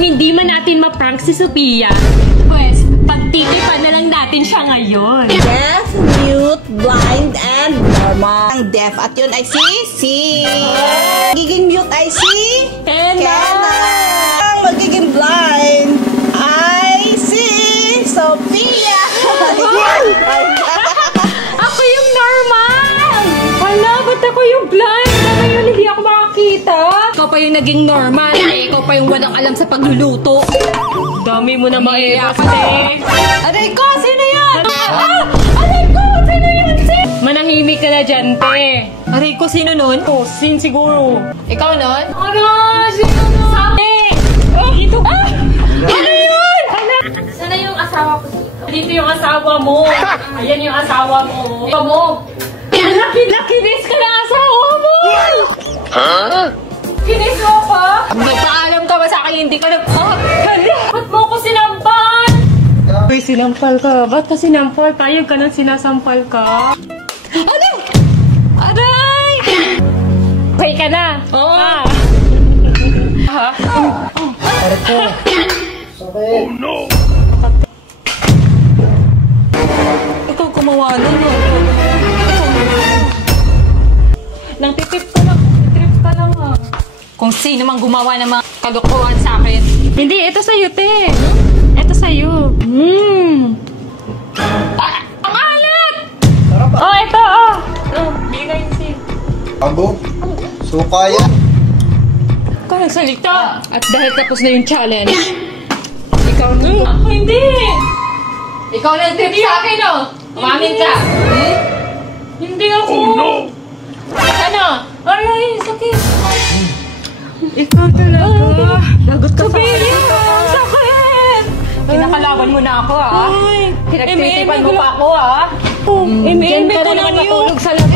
hindi man natin ma-prank si Sophia, pues, pagtitipan na lang natin siya ngayon. Deaf, mute, blind, and normal. Ang deaf at yun ay si magiging mute ay si Kenna. Ang magiging blind ay si Sophia. Ako yung normal! Hala, ba't ako yung blind? Ngayon hindi ako makakita. Ikaw pa yung naging normal. Ikaw pa yung walang alam sa pagluluto. Dami mo na maiyak kasi. Aray ko, sino yan? Aray ko, sino yun? Manahimik ka na dyan, te. Aray ko, sino nun? Oh, sin siguro. Ikaw nun? Ano? Sino nun? Sabi! Dito. Ano yun? Sana yung asawa ko dito. Dito yung asawa mo. Ayan yung asawa mo. Ikaw mo. Kinis ka ng asawa mo! Kinis mo ko? Nagpaalam ka ba sa akin? Hindi ka Ba't mo ko sinampal? Uy, sinampal ka. Ba't ka sinampal? Payag ka nang sinasampal ka? Ano? Aray! Okay ka na? Oo. Ha? Oh no! Ikaw gumawa nun. Nang titip ka lang. Trip ka lang ha. Kung sino mang gumawa ng mga kalokohan sa akin. Hindi, ito sa'yo, te. Ito sa'yo. Ang alat! Oh, ito, oh. Bigay si. Abo? Suka yan. Ikaw nagsalita. At dahil tapos na yung challenge, ikaw na. Ako hindi. Ikaw na trip sa akin, oh. Umamin ka. Hindi ako. Oh no! Ano? Aray, sakit. Ikaw talaga. Lagot ka sa akin. Sophia, sakit. Pinakalaban mo na ako, ah. Ay, Pinagtitipan mo pa ako, ah. Eme, Diyan ka ko na lang naman yun. matulog sa labas.